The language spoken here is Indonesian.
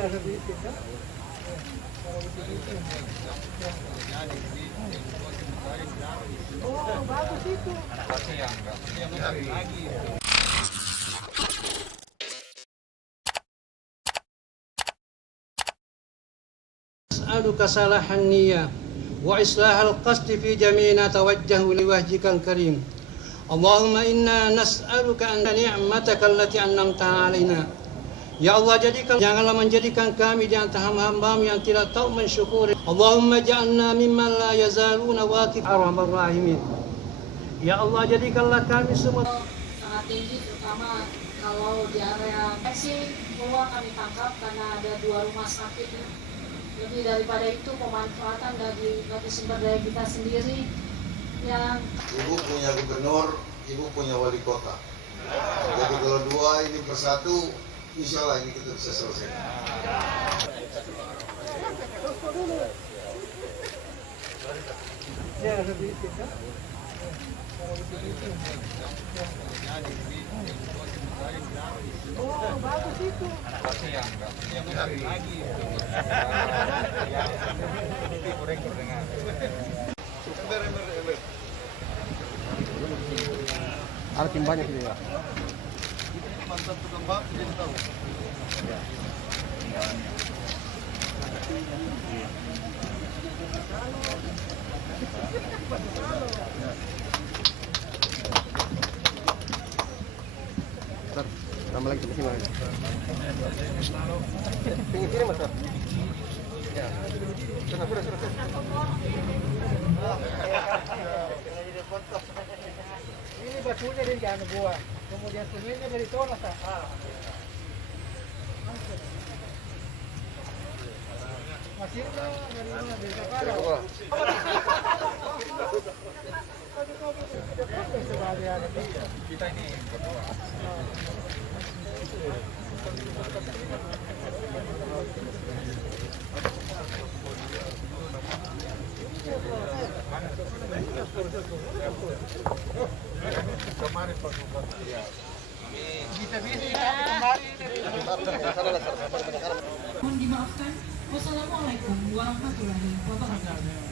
Oh, bagus itu. أسألك صلاح النية وإصلاح القصد في جميع نتوجه لوجهك الكريم. اللهم إنا نسألك أن نعمتك التي أنعمتها علينا. Ya Allah, janganlah menjadikan kami di antara hamba-hamba-Mu yang tidak tahu mensyukuri. Allahumma ja'alna mimman la yazaluna waqif arhamar rahimin. Ya Allah, jadikanlah kami semua sangat tinggi, terutama kalau di area infeksi peluang kami tangkap karena ada 2 rumah sakit. Lebih daripada itu pemanfaatan dari sumber daya kita sendiri yang Ibu punya gubernur, Ibu punya wali kota. Jadi kalau dua ini bersatu, insya Allah ini kita bisa selesaikan. Oh, bagus itu. Ada tim banyak gitu ya. Mantan tukang bak, jadi tahu. Ntar, tambah lagi ke sini lagi. Pinggir mas. Ya. Sudah. Ini batunya dari anu gua, kemudian semennya dari Tonas. Mesinnya dari mana? Dari Kapara. Kita ini berdua. Kemarin Pak mohon dimaafkan. Wassalamualaikum warahmatullahi wabarakatuh.